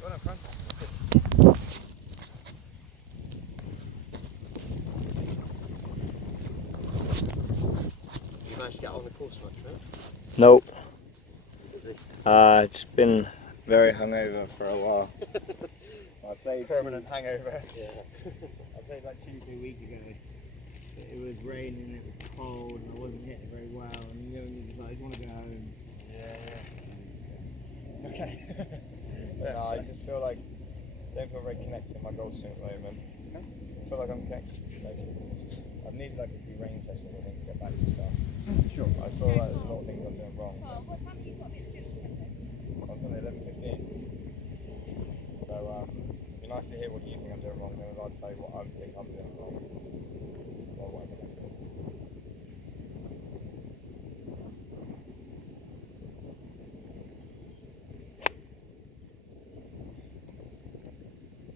Well, Frank. You managed to get on the course much, right? Nope. Busy. Just been very hungover for a while. I played permanent hangover. Yeah. I played like 2-3 weeks ago. It was raining, it was cold, and I wasn't hitting very well. And you know, you just like, I want to go home. Yeah. Okay. No, I just feel like I don't feel very connected in my golf swing at the moment. I feel like I'm connected. I've needed like a few rain sessions, I think, to get back to stuff. Sure. I feel like there's a lot of things I'm doing wrong. Well, what time do you got to be at the gym Saturday? I'm from 11:15. So it'd be nice to hear what you think I'm doing wrong, then I'll tell you what I think I'm doing wrong. Or what I think I'm doing.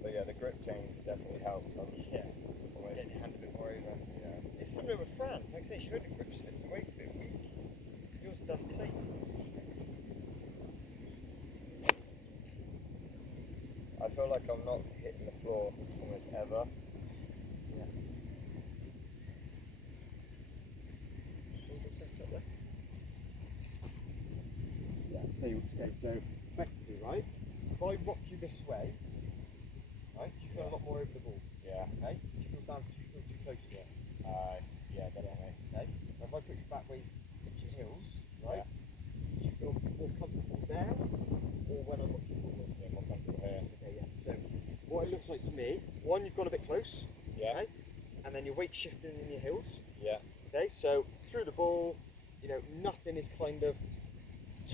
But yeah, the grip change definitely helps. I'm almost getting your hand a bit more over. Yeah. It's similar with Fran. Like I say, she had the grip slipped away a bit weak. Yours done the same. I feel like I'm not hitting the floor almost ever. Yeah. Okay, so effectively, right? If I rock you this way, right, you feel a lot more over the ball. Yeah. Okay? Do you feel too close to it? Yeah, definitely. Okay? Now if I put you back where you hit your heels, right? Do you feel more comfortable there? Or when I'm rocking forward? Yeah, more comfortable here. Okay, yeah. So what it looks like to me, one, you've gone a bit close. Yeah. Okay? And then your weight shifting in your heels. Yeah. Okay, so through the ball, you know, nothing is kind of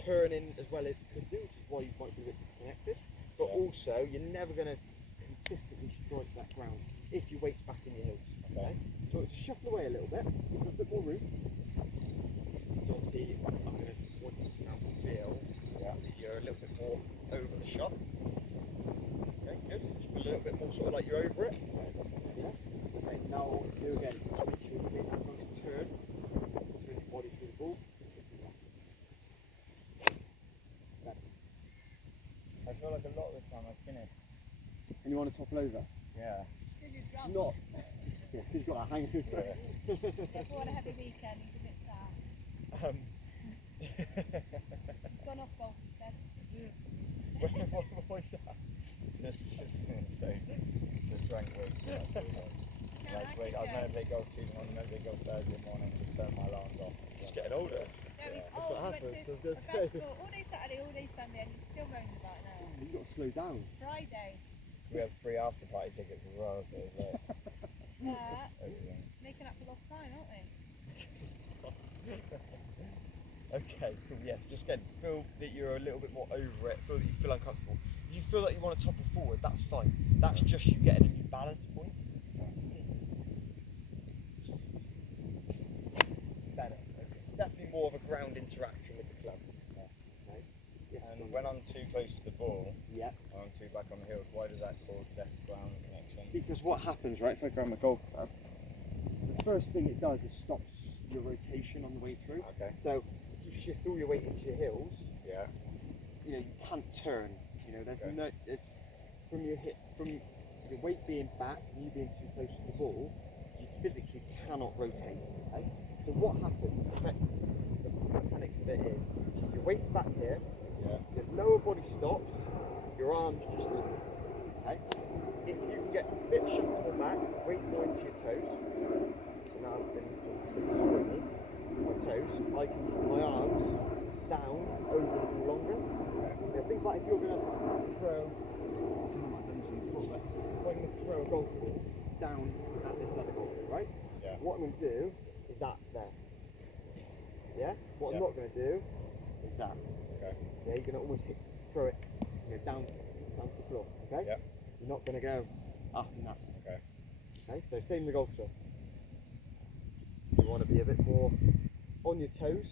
turning as well as it could do, which is why you might be a bit disconnected. But also, you're never going to consistently strike that ground if your weight's back in your heels. Okay? So it's shuffle away a little bit, give it a bit more room. So obviously, I'm going to want you to now feel that you're a little bit more over the shot. Okay, good. Just feel a little bit more sort of like you're over it. Yeah. Okay, now do again. Make sure you make that nice turn. Turn your body through the ball. I feel like a lot of the time I finish. And you want to topple over? Yeah. Because you're drunk. Not. Yeah, because you've got a hangover. Yeah. Therefore, had a heavy weekend, he's a bit sad. He's gone off golf instead. What's that? Just drank way too much. Like, I was meant to play golf Tuesday morning, meant to play golf Thursday morning, just turned my alarms off. Just getting older. No, he's That's old. what He went happens. to a festival all day Saturday, all day Sunday, and he's still moaning about it now. You've got to slow down. Friday. We have free after party tickets as well, so it's like everything. Making up for lost time, aren't we? Okay, cool, yes, just again, feel that you're a little bit more over it, feel that you feel uncomfortable. If you feel like you want to topple forward, that's fine. That's just you getting a new balance point. Better. Okay. Definitely more of a ground interaction with the club. Okay. Yes, And when I'm too close to the ball, yeah. and I'm too back on the heels, why does that cause less ground connection? Because what happens, right, if I grab my golf club, the first thing it does is stops your rotation on the way through. Okay. So if you shift all your weight into your heels, Yeah. you know, you can't turn. You know, there's Okay. no, it's from your hip, from your weight being back and you being too close to the ball, you physically cannot rotate. Okay. So what happens? The mechanics of it is your weight's back here, Yeah. your lower body stops, your arms just move. Okay. If you can get a bit shuffled back, weight more into your toes. So now I've been swinging my toes. I can keep my arms down over the ball longer. Now think about if you're going to throw, if I'm going to throw a golf ball down at this other golf ball, right? Yeah. What I'm going to do is that there. Yeah? What I'm not going to do is that. Okay. Yeah, you're going to almost throw it, you know, down to the floor. Okay? Yeah. You're not going to go up and that. Okay. Okay, so same with the golf swing. You want to be a bit more on your toes.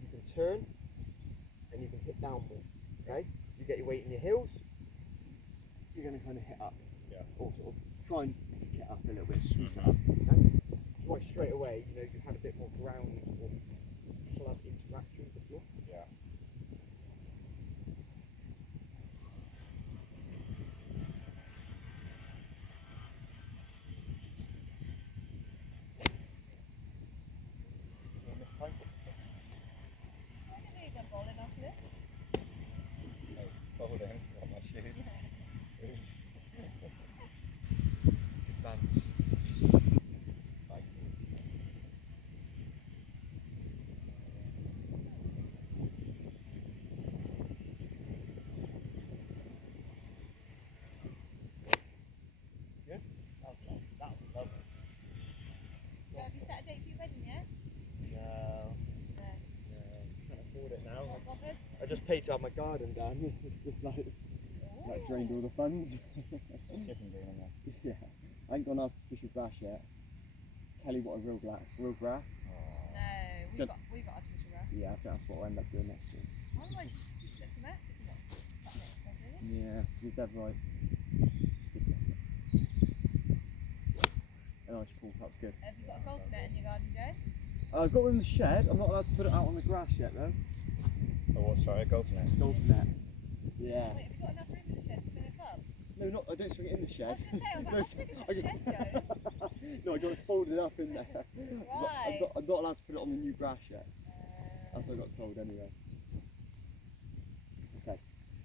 You can turn and you can hit down more. Okay, you get your weight in your heels. You're going to kind of hit up. Yeah. Or sort of try and pick it up a little bit, sweep it up. Okay. So right straight away, you know, you had a bit more ground or club interaction with the floor. Yeah. paid to have my garden done. It's just like drained all the funds. Chicken being in there. Yeah, I ain't gone artificial grass yet. Kelly, what a real grass. No, we've got artificial grass. Yeah, I think that's what I'll end up doing next year. Otherwise, it just looks a mess if you're not cutting it properly. Yeah, you're dead right. A nice full cup's good. Have you got a golf net in your garden, Joe? I've got one in the shed. I'm not allowed to put it out on the grass yet though. Oh, what? Sorry, golf net. Golf net. Yeah. Wait, have you got enough room in the shed to swing a club? No, not. I don't swing it in the I shed. was going to say, I was like, that's big as a shed, Joe. No, I got it folded up in there. Right. I'm not allowed to put it on the new grass yet. That's what I got told anyway. Okay.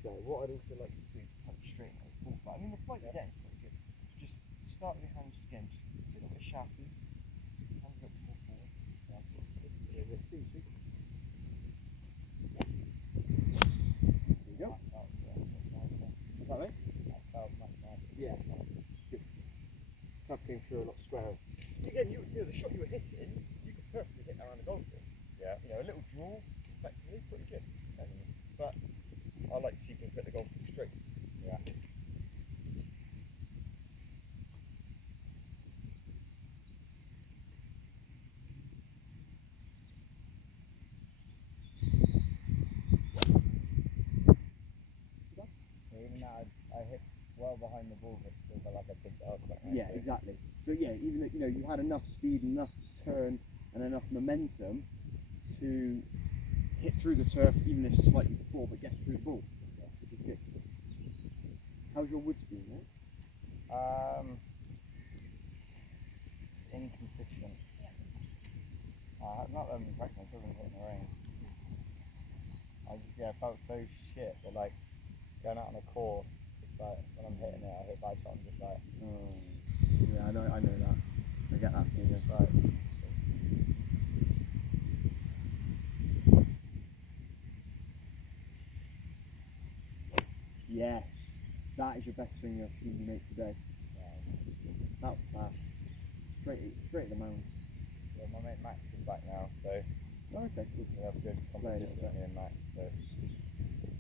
So what I'd also like to do is have it straight on full flight. I mean the flight again is quite good. Just start with your hands again, just a little bit shafty. Hands a little more forward. Yeah, let's see. There you go. What's that mate? Yeah. Good. Club came through a lot squarer. Again, you know, the shot you were hitting, you could perfectly hit around the golf ball. Yeah. You know, a little draw, effectively, pretty good. But I like to see people hit the golf ball straight. Yeah. Even that, I hit well behind the ball, but still felt like I picked it up quite nicely. Yeah, exactly. So yeah, even if, you know, you had enough speed, enough turn, and enough momentum to hit through the turf, even if slightly before, but get through the ball, which is good. How's your woods been, mate? Inconsistent. Yeah. Not that I've been practicing, I still been hitting the range. I just felt so shit, but like going out on a course, it's like when I'm hitting it, I hit bad shot, I'm just like, Yeah, I know that. I get that feeling. just like, Yes, that is your best thing I've seen you make today. That was fast. Straight at the mound. yeah, my mate Max is back now, so Oh, okay, cool. we have good competition, me and Max, so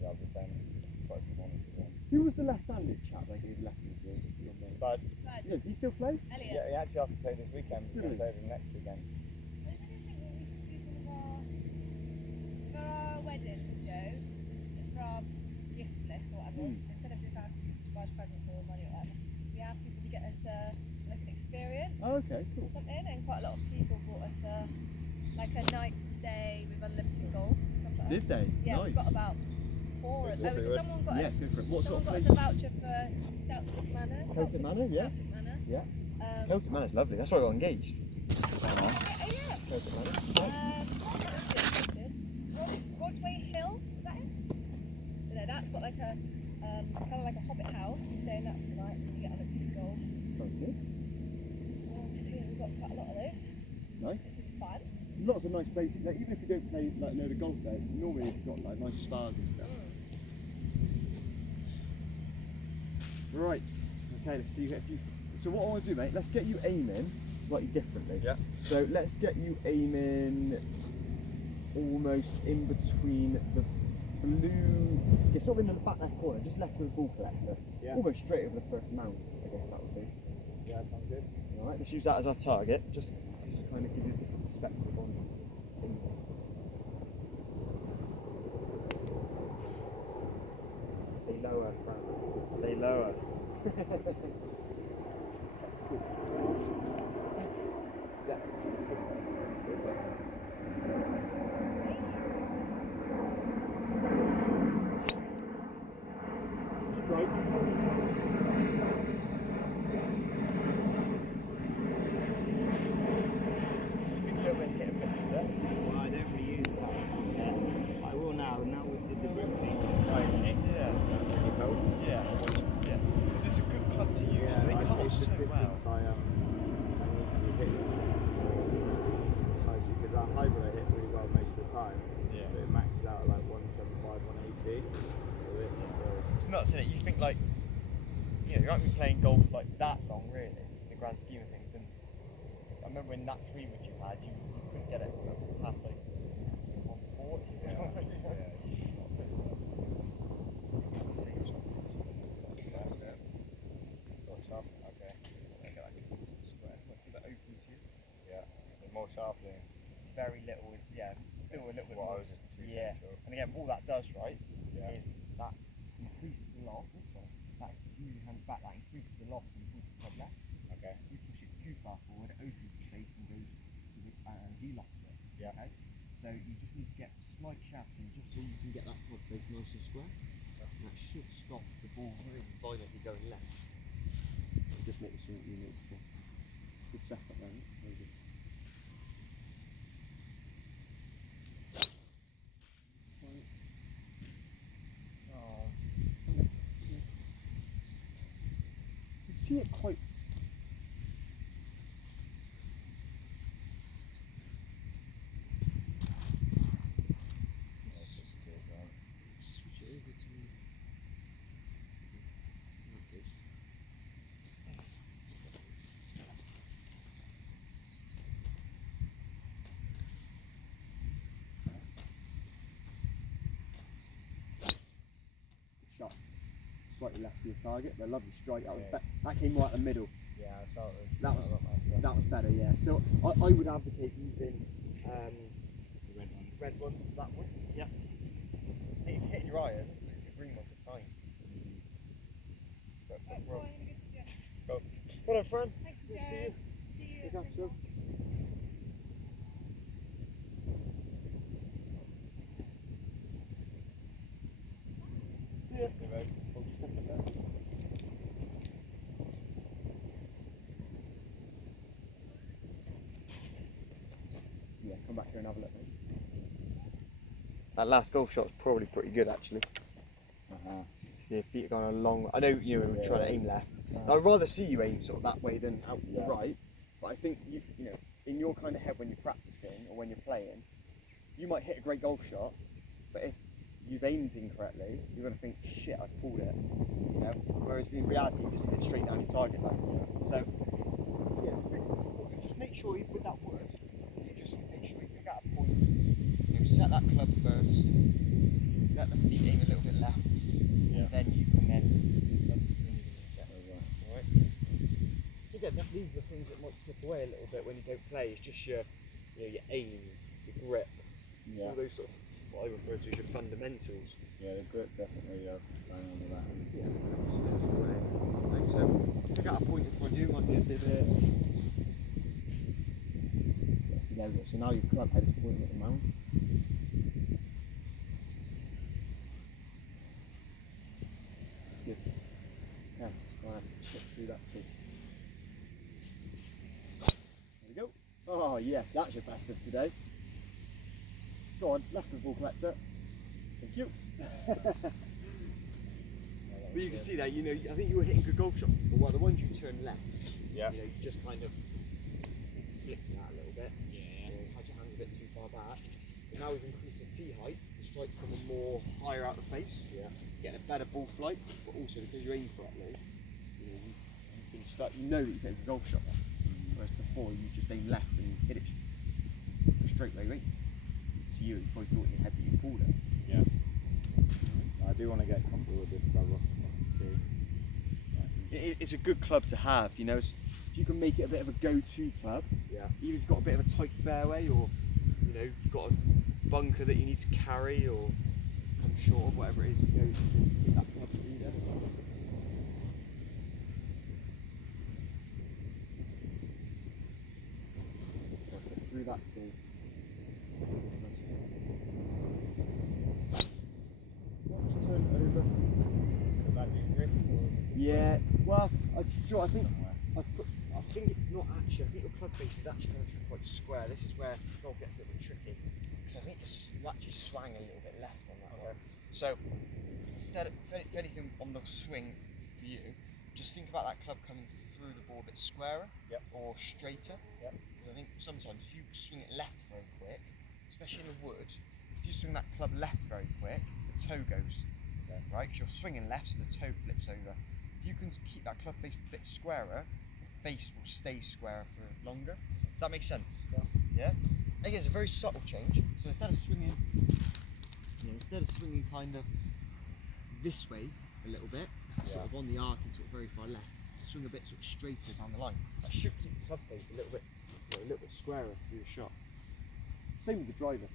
yeah, I'll be playing quite a few mornings with him. Who was the left-handed chap that gave lessons to your mate? But But, Yeah, does he still play? Elliot, yeah, he actually asked to play this weekend, but Really? he's over next weekend. I really think that we should use one of our, for our wedding, Joe, for our gift list or whatever, instead of just asking people to buy us presents or money or whatever, we asked people to get us like an experience Oh, okay, or cool. something, and quite a lot of people bought us like a night stay with unlimited golf or something. Did they? Yeah, Nice. we've got about 4. Let's look at it. Someone got Yeah, us. go for it. What sort Someone of got place? us a voucher for Celtic Manor. Celtic Manor, yeah. Celtic Manor. Yeah. Celtic Manor's lovely. That's why I got engaged. yeah. Celtic Manor. Rodway Hill, is that it? So no, that's got like a kind of like a hobbit house. You stay in that for the night and you get unlimited gold. Sounds good. We've got quite a lot of those. Nice. Which is fun. Lots of nice places. Like, even if you don't play like a load of golf there, normally it's got like nice stars and stuff. Right. Okay, let's see if you. So what I want to do, mate, let's get you aiming slightly differently. Yeah. So let's get you aiming almost in between the blue. It's sort of in the back left corner, just left of the ball collector. Yeah. Almost straight over the first mount, I guess that would be. Yeah, sounds good. Alright, let's use that as our target. Just kind of give you a different perspective on aiming. Stay lower, Fran. Stay lower. Cool. Yeah. Strike. Just been a little bit hit and miss, is it? Well, I don't really use that set. I will now we did the brick thing. Right. Yeah. Really helps. Yeah. Yeah. Because it's a good club to use. Yeah, they I cut off it's the so well. distance I need to be hitting precisely because that hybrid I hit really well most of the time. Yeah. But it maxes out at like 175, 180. So this It's nuts, isn't it? You think like, you know, you haven't been playing golf like that long, really, in the grand scheme of things. And I remember when that 3 wood you had, you couldn't get it past like 140. Yeah. more sharply. very little, yeah, still a little bit What I more. was just too Yeah. central. And again, all that does, right, Yeah. is that increases the loft. Sorry, that using your hands back, that increases the loft and pulls the club left. Okay. You push it too far forward, it opens the space and goes to the delocks it. Yeah. Okay. So you just need to get slight shafting just so you can get that club face nice and square. And that should stop the ball really violently going left. Just make sure you make the good setup then. Maybe. Oh. You see it quite. Yeah, 62 grand. Switch it over to me. Shot. Slightly left of your target, but lovely strike. That came right in the middle. Yeah, I felt it was That a lot nicer. That was better, yeah. So I would advocate using The red one. red one, that one. Yeah. See, if you're hitting your irons, the green ones are fine. But That's for- fine, I'm gonna get Well done, Fran. Thank you, Good to see Joe. you. See you. Look after yourself. See ya. See you, mate. Yeah, come back here and have a look. That last golf shot's probably pretty good actually. Uh-huh. See your feet are going a long way. I know you were trying to aim left. Uh-huh. I'd rather see you aim sort of that way than out to the Yeah. right. But I think you know, in your kind of head when you're practicing or when you're playing, you might hit a great golf shot, but if you've aimed incorrectly, you're gonna think, shit, I've pulled it. You know? Whereas in reality you just hit straight down your target line. So yeah, just make sure you with that wood, you just make sure you pick out a point. You know, set that club first, let the feet aim a little bit left, Yeah. then you can then set. Alright. Again, these are the things that might slip away a little bit when you don't play. It's just your your aim, your grip, Yeah. all those sort of what I refer to as your fundamentals. Yeah, the grip definitely bang on with that. Yeah, that slips away. Okay, so pick out a point in front of you, might be a bit. Yeah, so there we go. So now your club head is pointing at the mound. Good. Okay, just gonna slip through that too. There we go. Oh yes, that's your best of today. Go on, left of the ball collector. Thank you. But you can see that, you know, I think you were hitting good golf shots, but well, the ones you turn left, Yeah. you know, you just kind of flicked that a little bit. Yeah. You know, had your hands a bit too far back. But now we've increased the tee height, the strike's coming more higher out the face. Yeah. Getting a better ball flight, but also because you aim correctly, you know, you can start, you know that you've hit a golf shot there. Whereas before you just aim left and you hit it straight where you aim. So you probably thought in your head that you pulled it. Yeah. I do want to get comfortable with this level. See. It's a good club to have, you know. If you can make it a bit of a go-to club, Yeah. even if you've got a bit of a tight fairway, or you know, you've got a bunker that you need to carry, or come short, whatever it is, you know, give that club to you there. Through that sea. Just turn over. Would that do grits or is it just Yeah, well, I think somewhere? I think it's not actually. I think your club face is actually coming through quite square. This is where the golf gets a little bit tricky because I think you actually swang a little bit left on that one. So instead of anything on the swing for you, just think about that club coming through the ball a bit squarer or straighter. Yep. Because I think sometimes if you swing it left very quick, especially in the wood, if you swing that club left very quick, the toe goes. Okay. Right? Because you're swinging left, so the toe flips over. If you can keep that club face a bit squarer, the face will stay squarer for longer. Does that make sense? Yeah. Again, it's a very subtle change. So instead of swinging, kind of this way a little bit, sort of on the arc and sort of very far left, swing a bit sort of straighter down the line. That should keep the club face a little bit So a little bit squarer to your shot. Same with the driver.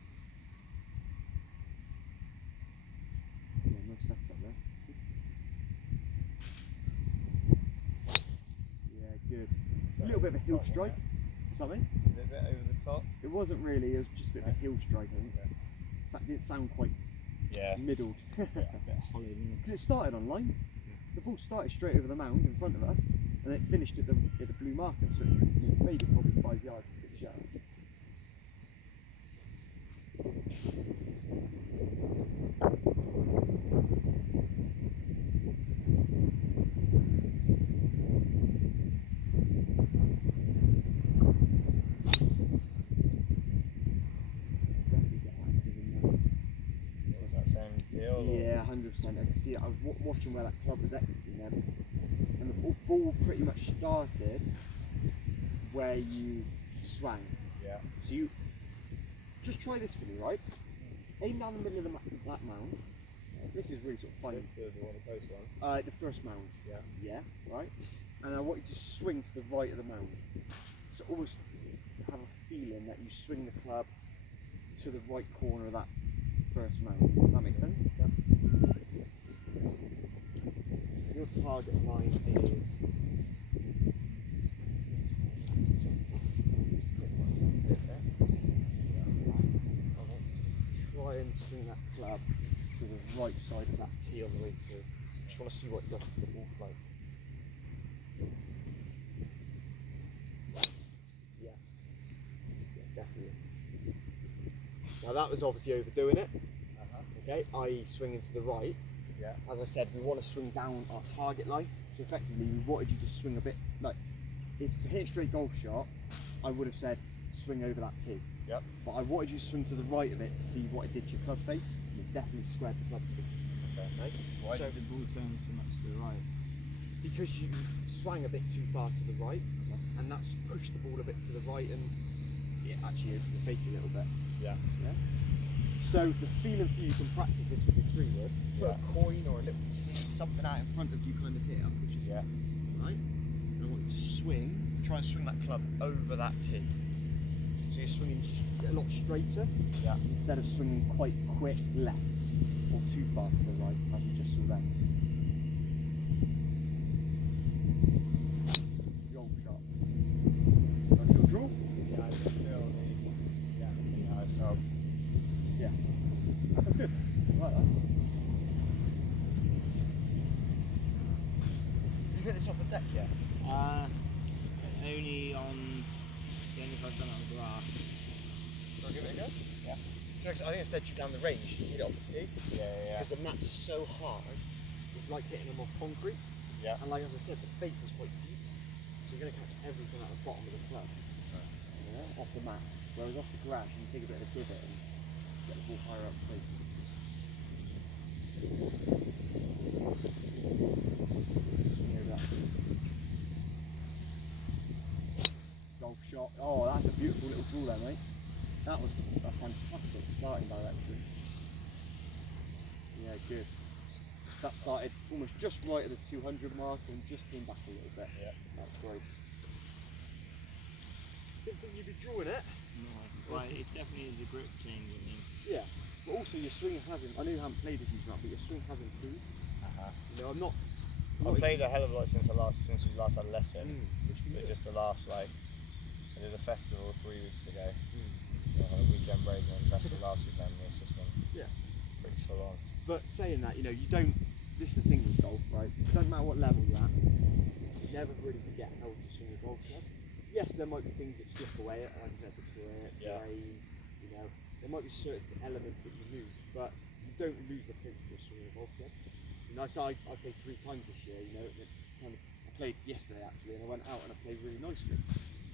Yeah, nice setup there. Yeah, good. A little bit of a hill strike. Something? Is it a bit over the top? It wasn't really, it was just a bit of a hill strike, I think. Didn't sound quite Yeah. middled. A bit hollow. Because it started on line. The ball started straight over the mound in front of us, and it finished at the blue marker, so it made it probably 5 yards, 6 yards. Definitely get active in there. Was that same deal? Or? Yeah, 100%. I can see it. I was watching where that club was exiting then, and the ball pretty much started where you swang. Yeah. So you just try this for me, right? Aim down the middle of that mound. This is really sort of funny. The one, the post one. The first mound. Yeah. Yeah, right? And I want you to swing to the right of the mound. So almost have a feeling that you swing the club to the right corner of that first mound. Does that make sense? Your target line is try and swing that club to the right side of that tee on the way through. Just want to see what it does to the ball flow. Yeah, definitely. Now that was obviously overdoing it. Okay, i.e. swinging to the right. Yeah. As I said, we want to swing down our target line. So effectively, we wanted you to swing a bit, like, if to hit a straight golf shot, I would have said swing over that tee. Yep. But I wanted you to swing to the right of it to see what it did to your club face. And it definitely squared the club face. Okay. Why So- did the ball turn so much to the right? Because you swang a bit too far to the right, and that's pushed the ball a bit to the right, and it actually opened the face a little bit. Yeah. So the feeling for you can practice this with your 3-wood. Put Yeah. a coin or a little something out in front of you, kind of hit up, which is Yeah. right. And I want you to swing. Try and swing that club over that tee. So you're swinging a lot straighter. Yeah. Instead of swinging quite quick left or too far to the right, as we just saw then. Roll shot. Nice little draw. Yeah, I feel I felt. Yeah. That's good. I like that. You hit this off the deck yet? Only on. Only if I've done it on grass. Shall I give it a go? Yeah. So I think I said you down the range, you hit it off the tee. Yeah. Because the mats are so hard, it's like hitting them off concrete. Yeah. And like as I said, the face is quite deep, so you're going to catch everything at the bottom of the club. Yeah, off the mats. Whereas off the grass, you can take a bit of a divot and get the ball higher up the face. Swing over that. Golf shot. Oh, that's a beautiful little draw there, mate. That was a fantastic starting direction. Yeah, good. That started almost just right at the 200 mark and just came back a little bit. Yeah. That's great. Didn't think you'd be drawing it. No. Well, it definitely is a grip change, I think. Yeah. But also your swing hasn't, I know you haven't played a huge amount, but your swing has improved. You know, I'm not... I've played a hell of a lot since we last had a lesson. Which can But be just the last, like, I did a festival 3 weeks ago. Mm. I had a weekend break and then festival last weekend, and it's just been pretty full on. But saying that, you know, you don't, this is the thing with golf, right? It doesn't matter what level you're at, you never really forget how to swing a golf club. Yes, there might be things that slip away, like I said, the grip, Yeah. grain, you know, there might be certain elements that you lose, but you don't lose the principle of swinging a golf club. You know, so I played 3 times this year, you know, and it kind of, I played yesterday actually, and I went out and I played really nicely.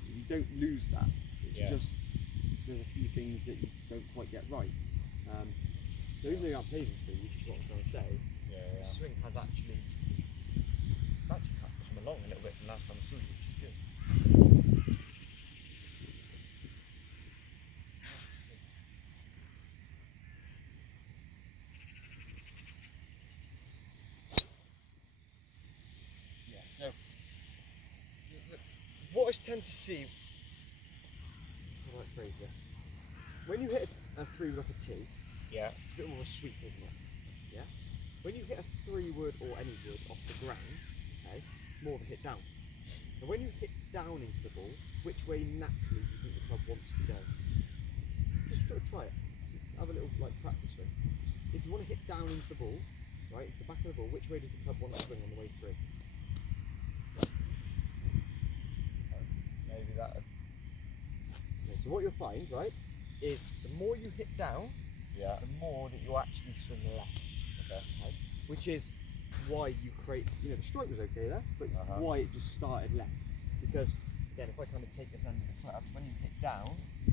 You don't lose that, it's just, there's a few things that you don't quite get right. So even though you haven't played them for, which is what I'm trying to say, the swing has actually come along a little bit from last time I saw you, which is good. Yeah, so what I tend to see phrase this. When you hit a 3 wood off a tee, Yeah. it's a bit more of a sweep, isn't it? Yeah? When you hit a 3 wood or any wood off the ground, okay, it's more of a hit down. And when you hit down into the ball, which way naturally do you think the club wants to go? Just sort of try it. Just have a little like practice swing. If you want to hit down into the ball, right, the back of the ball, which way does the club want to swing on the way through? Maybe that. Okay, so what you'll find, right, is the more you hit down, Yeah. the more that you actually swing left. Okay. Which is why you create, you know, the stroke was okay there, but Uh-huh. why it just started left. Because, again, if I kind of take this under the clubs, when you hit down, you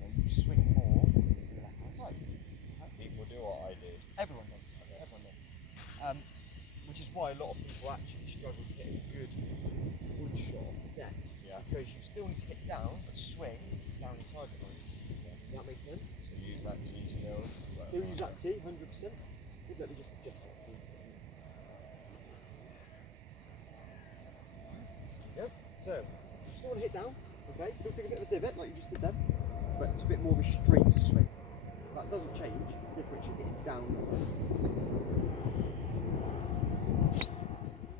know, you swing more to the left hand side. People do what I did. Everyone does. Everyone does. Which is why a lot of people actually struggle to get a good wood shot off the deck. Yeah. Because you still need to hit down, but swing down the target line. Does that make sense? So use that T still. Still use that T, 100%. Let me just adjust that T. There you go. So, you still want to hit down, okay? Still take a bit of a divot like you just did then, but it's a bit more of a straighter swing. That doesn't change, the difference you're hitting down.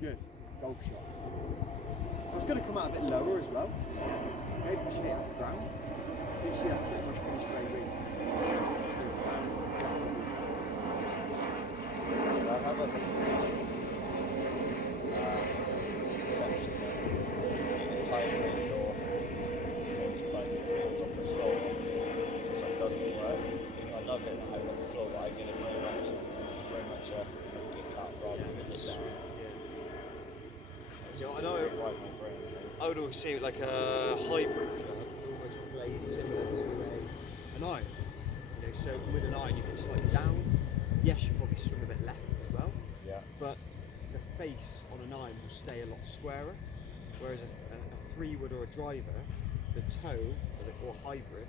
Good, golf shot. Now it's going to come out a bit lower as well. Okay, because you hit it off the ground. You see that pretty much finished very weak. I have a previous section hybrid or just like things off the floor. Just like doesn't work. I love it when I have it off the floor, but I get it very much a kick up rather than a hit down. You know, I know Wipe my brain. I would always say like a hybrid club almost plays similar to an iron. You know, so with an iron you hit slightly down. Yes, you probably swing a bit left as well, Yeah. but the face on an iron will stay a lot squarer. Whereas a 3 wood or a driver, the toe or hybrid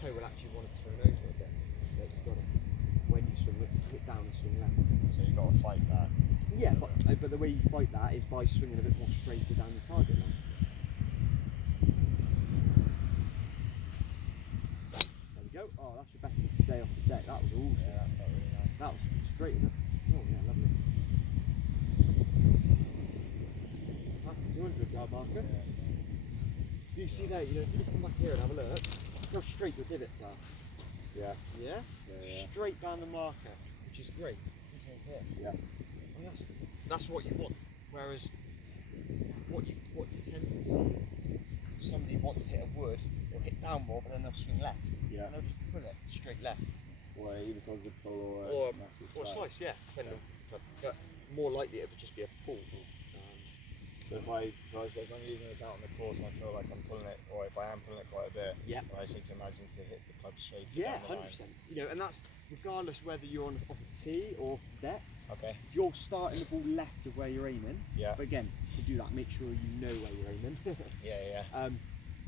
toe will actually want to turn over a bit. So you've got to, when you swing, hit down and swing left. So you got to fight that. Yeah, but the way you fight that is by swinging a bit more straighter down the target line. There we go. Oh, that's your best day off the deck. That was awesome. Yeah, that felt really nice. That was straight enough. Oh yeah, lovely. That's the 200 yard marker. You see there, you know, if you come back here and have a look, look how straight your divots are. Yeah. Yeah? Yeah. Straight down the marker, which is great. Yeah. And that's what you want. Whereas what you tend to see, somebody wants to hit a wood, they'll hit down more, but then they'll swing left. Yeah. And they'll just pull it straight left. Or either cause a pull Or a massive Or slice. slice, yeah, depending on the club. But more likely it would just be a pull. So if I'm using this out on the course and I feel like I'm pulling it, or if I am pulling it quite a bit, Yeah. I just need to imagine to hit the club straight Yeah, down the line. 100%. You know, and that's regardless whether you're on off a tee or off the deck. Okay. You're starting the ball left of where you're aiming. Yeah. But again, to do that, make sure you know where you're aiming. Yeah.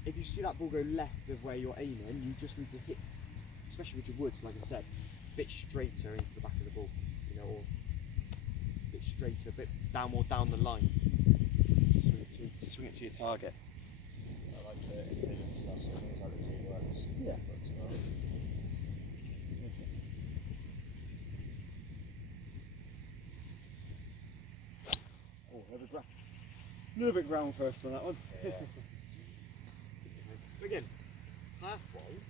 If you see that ball go left of where you're aiming, you just need to hit, especially with your woods, like I said, a bit straighter into the back of the ball, you know, or a bit straighter, a bit more down the line. Swing it to your target. I like to envision stuff, so things like the two works. Yeah. Works well. Oh, a little bit ground first on that one. Yeah. But again, half-wise,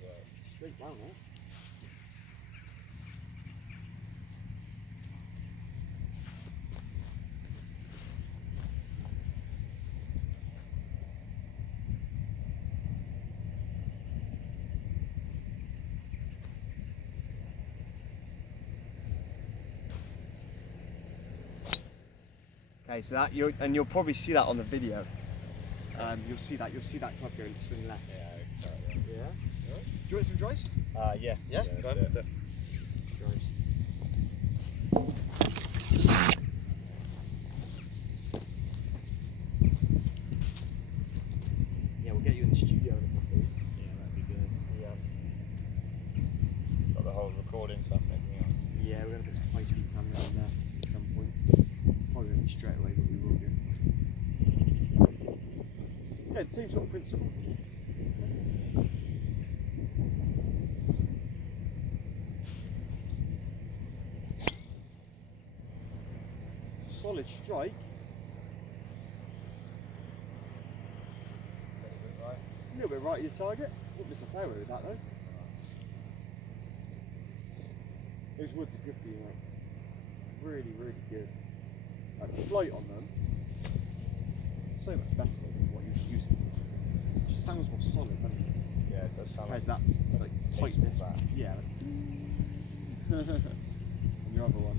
Yeah. straight down there. Okay, so that you'll probably see that on the video. You'll see that club go swing left. Yeah, exactly. Yeah. Do you want some drives? Yeah. Yeah. let's do it. Drives. Yeah, we'll get you in the studio in a couple of weeks. Yeah, that'd be good. Got the whole recording stuff and everything else. Yeah, we're gonna put some high-speed cameras in there at some point. Probably won't be straight away, but we will do. Yeah, the same sort of principle. solid strike. Right. A little bit right of your target. Wouldn't miss a fairway with that though. Those woods are good for you, mate. Really, really good. Like the flight on them, so much better than what you're using. It just sounds more solid, doesn't it? Yeah, it does sound Compared like to that like tightness. back. Yeah. Like, and your other one.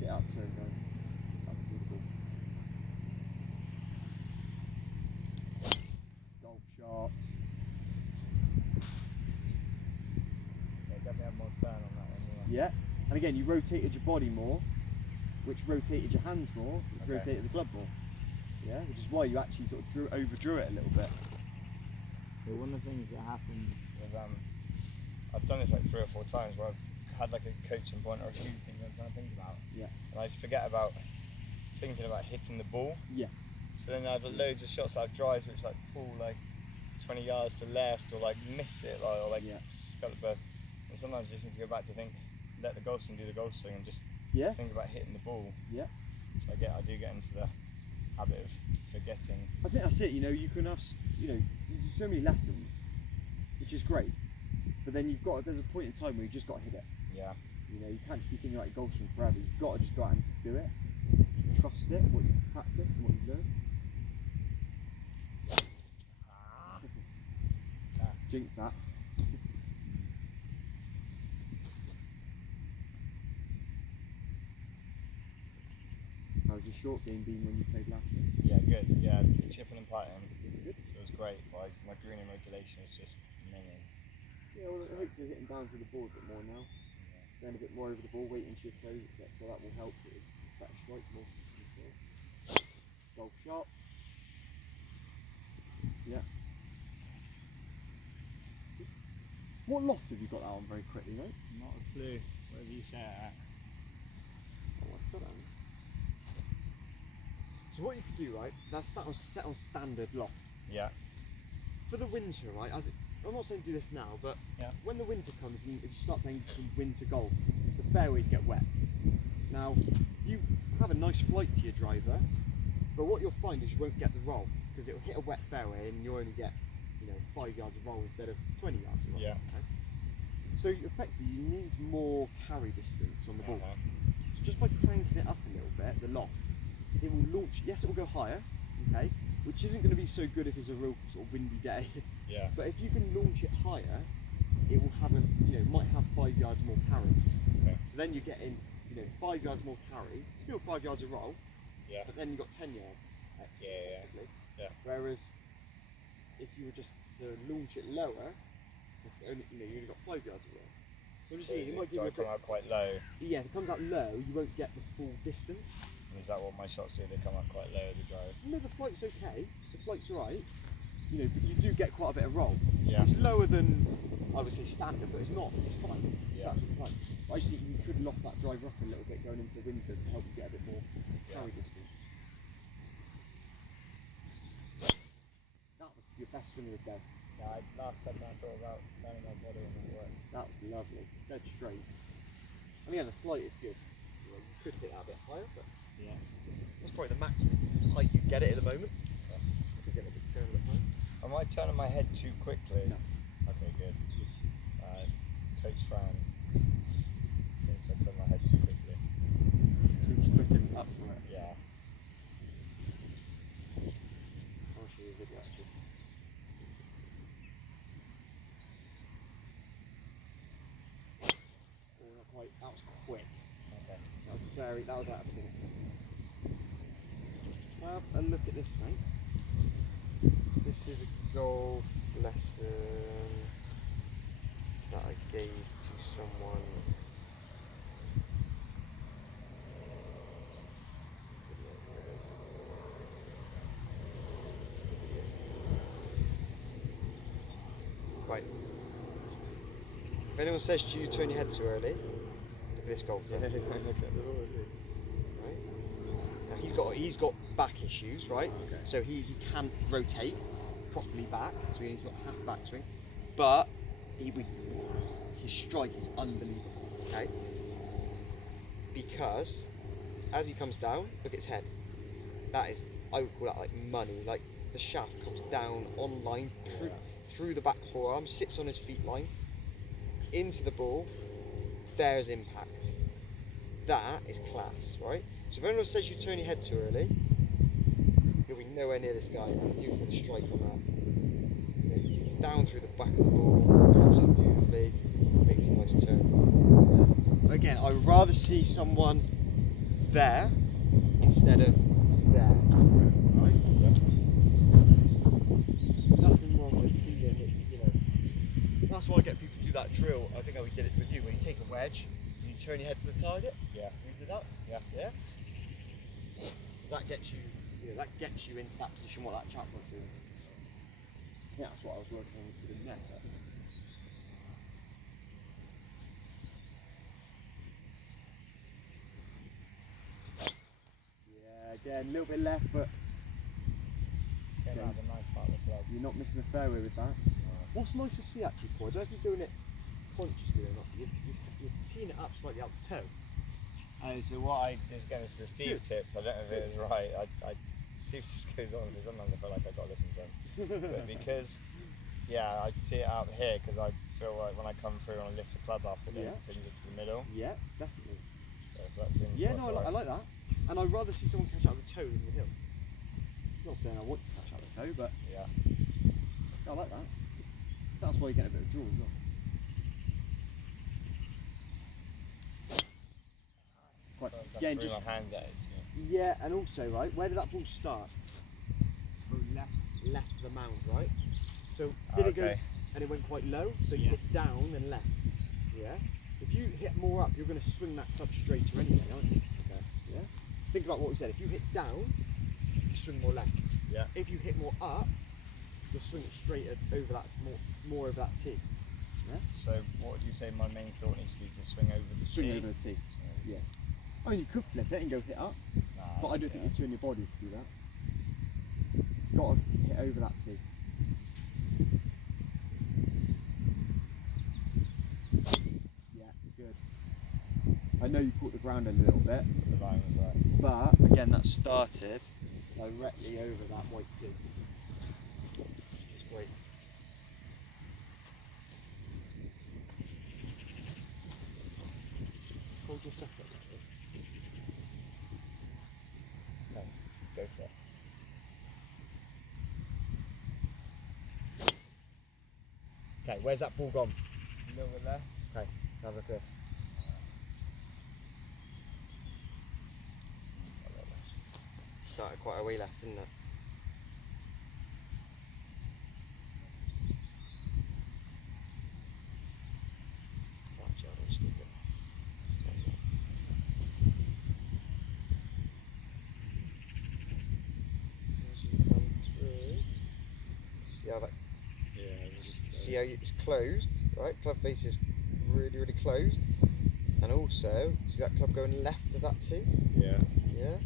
Get out turn guys. That's beautiful. Golf shot. Yeah, definitely have more turn on that one. Yeah. And again, you rotated your body more, which rotated your hands more, which Okay. rotated the club more. Yeah, which is why you actually sort of overdrew it a little bit. So one of the things that happened With, I've done this like 3 or 4 times where I've had like a coaching point or a few things I'm trying to think about. Yeah. And I just forget about thinking about hitting the ball. Yeah. So then I've got loads of shots I've drives which like pull like 20 yards to left or like miss it like, or like Yeah. scut the bird. And sometimes you just need to go back to think, let the golf swing do the golf swing and just Yeah. think about hitting the ball. Yeah. So I do get into the habit of forgetting. I think that's it. You know, you can have, you do so many lessons, which is great. But then there's a point in time where you just got to hit it. Yeah. You know, you can't just be thinking about your golf swing forever. You've got to just go out and do it. Trust it, what you practice and what you learn. Jinx that. How's your short game been when you played last year? Yeah, good. Yeah, chipping and putting Good. feels great. Like my green and regulation is just minging. Yeah, well, hopefully hitting down to the ball a bit more now. Then a bit more over the ball, waiting to your toes, etc. That will help with better strike, more control. Golf shot. Yeah. What loft have you got that on very quickly, mate? not a clue whether you say it. Oh, I've got that on. So what you could do, right? That's set on standard loft. Yeah. For the winter, right? I'm not saying do this now, but Yeah. when the winter comes and if you start playing some winter golf, the fairways get wet. Now, you have a nice flight to your driver, but what you'll find is you won't get the roll because it'll hit a wet fairway and you only get, 5 yards of roll instead of 20 yards of roll. Yeah. Okay? So effectively, you need more carry distance on the ball. Uh-huh. So just by cranking it up a little bit, the loft, it will launch. Yes, it will go higher, okay, which isn't going to be so good if it's a real sort of windy day. Yeah. But if you can launch it higher, it will have might have 5 yards more carry. Okay. So then you're getting, 5 yards more carry, still 5 yards of roll, Yeah. but then you've got 10 yards extra, Yeah, yeah, effectively. yeah. Whereas if you were just to launch it lower, it's only, you've only got 5 yards of roll. So I'm just So saying, it might give do you I a come bit, out quite low? yeah, if it comes out low, you won't get the full distance. And is that what my shots do? They come out quite low the drive. No, the flight's okay. The flight's right. But you do get quite a bit of roll. Yeah. It's lower than I would say standard, but it's not. It's fine. It's Yeah. absolutely fine. I just think you could loft that driver up a little bit going into the winter to help you get a bit more carry distance. That was your best swing of the day. Yeah, last second I thought about turning my body and it worked. That was lovely. Dead straight. And yeah, the flight is good. You could hit that a bit higher, but Yeah. that's probably the maximum height you get it at the moment. You could get it going a bit higher. Am I turning my head too quickly? No. Okay, good. Coach Fran thinks I turn my head too quickly. So you're just looking up for it. Yeah. I'll show you a video actually. Oh, not quite. That was quick. Okay. That was out of sync. Have a look at this, mate. This is a golf lesson that I gave to someone. Here it is. Right. If anyone says to you turn your head too early, look at this golfer. Right? Now he's got back issues, right? Okay. So he can't rotate properly back, so he's got half backswing. But his strike is unbelievable, okay? Because as he comes down, look at his head. That is, I would call that like money. Like the shaft comes down on line through the back forearm, sits on his feet line, into the ball. There's impact. That is class, right? So if anyone says you turn your head too early, you'll be nowhere near this guy, and you can put a strike on that. It's down through the back of the ball, comes up beautifully, makes a nice turn. Again, I would rather see someone there instead of there. Right? Nothing wrong with feeling it, you know. That's why I get people to do that drill. I think how we did it with you, when you take a wedge, you turn your head to the target. Yeah. We did that. Yeah. Yeah. That gets you, that gets you into that position. What that chap was doing. Yeah, that's what I was working on with him there. Yeah, again, a little bit left, but Came out of a nice part of the club. you're not missing a fairway with that. What's nice to see actually, Paul, I don't know if you're doing it consciously or not, you're teeing it up slightly out the toe. So what I is going to Steve tips. I don't know if it was right. Steve just goes on and says sometimes I feel like I've got to listen to him. But because I tee it out here because I feel like when I come through and I lift the club up, it then pins it to the middle. Yeah, definitely. So if that seems Yeah, no, I like that. And I'd rather see someone catch out the toe than the hill. Not saying I want to catch out the toe, but yeah, I like that. That's why you get a bit of draw as well. Right. yeah, Just my hands at it. yeah, and also right, where did that ball start? From left of the mound, right? So did it go and it went quite low, so you hit down and left. Yeah. If you hit more up, you're going to swing that club straighter anyway, aren't you? Okay. Yeah. Think about what we said. If you hit down, you swing more left. Yeah. If you hit more up, you'll swing it straighter over that more over that tee. Yeah. So what would you say my main thought needs to be to swing over the Swing tee? over the tee. Yeah. I mean, you could flip it and go hit up, but I don't think you turn your body to do that. You've got to hit over that tee. Yeah, good. I know you caught the ground a little bit, The line was right. but again, that started directly over that white tee. It's great. Hold your setup. Go for it. Okay, where's that ball gone? A little bit left. Okay, have a look at this. Started quite a way left, didn't it? Actually, I just need to stand up. As you come through, see how that? See how it's closed, right? Club face is really, really closed, and also see that club going left of that tee. Yeah. Yeah.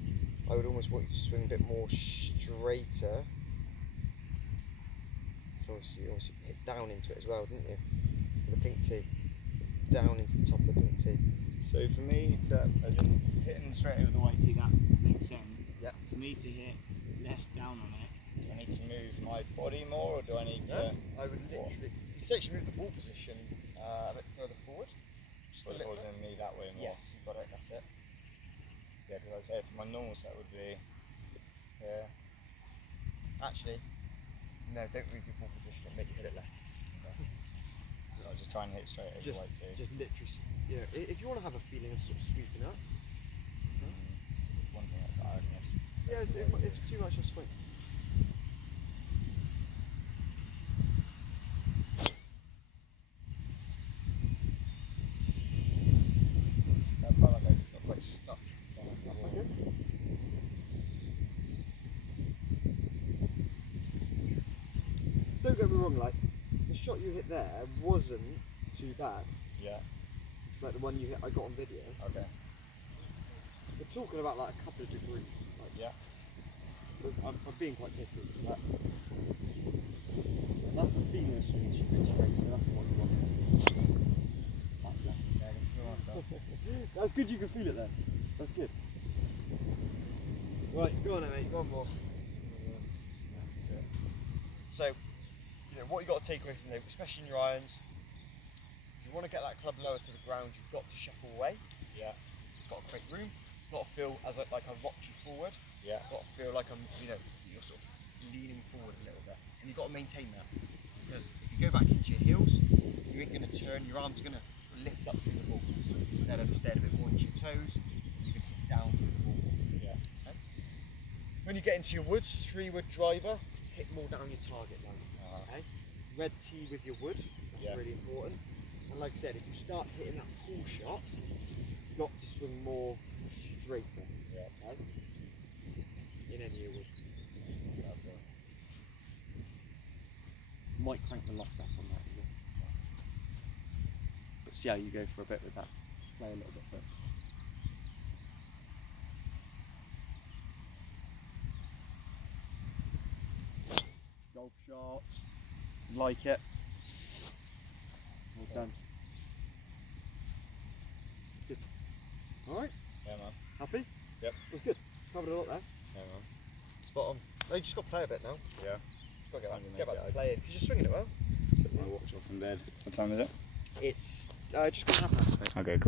I would almost want you to swing a bit more straighter. So obviously you hit down into it as well, didn't you? For the pink tee. Down into the top of the pink tee. So for me, as in hitting straight over the white tee, that makes sense. Yeah. For me to hit less down on it, do I need to move my body more, or do I need to? I would literally. You could actually move the ball position a bit further forward. Just put it in me that way more. Yes, you got it. That's it. Yeah, because I'd say for my normal set would be. Yeah. Actually, no. Don't move your ball position. Make it hit it left. So I'll just try and hit straight over the white tee. Just literally. You know, if you want to have a feeling of sort of sweeping up. One thing that's I miss. Yeah, it's too much. That's fine. I felt like I just got quite stuck. Okay. Don't get me wrong, like the shot you hit there wasn't too bad. Yeah. Like the one you hit, I got on video. Okay. We're talking about like a couple of degrees. Like, Yeah. I'm being quite picky, but that's the feeling of swinging straight, so that's what you want. That's left. Yeah, I can feel myself. That's good. You can feel it there. That's good. Right, go on then, mate. One more. That's it. So, you know, what you got to take away from there, especially in your irons, if you want to get that club lower to the ground, you've got to shuffle away. Yeah. You've got to create room. You've got to feel like I rocked you forward. Yeah. You've got to feel like you're sort of leaning forward a little bit. And you've got to maintain that. Because if you go back into your heels, you ain't going to turn, your arms are going to lift up through the ball. Instead a bit more into your toes, you're going to hit down through the ball. Yeah. Okay? When you get into your woods, 3-wood driver, hit more down your target line. Okay? Red tee with your wood, that's really important. And like I said, if you start hitting that pull shot, you've got to swing more straighter. Yeah. Okay? In any of your woods. Might crank the loft up on that as well. But see how you go for a bit with that. Play a little bit first. Golf shots. Like it. Well done. Good. Alright? Yeah, man. Happy? Yep. It was good. Covered a lot there. Yeah, man. Spot on. No, you just got to play a bit now. Yeah. Just got to Time to get make back it to playing. Because you're swinging it well. Took my watch off in bed. What time is it? It's just gone half past, mate. Okay, cool.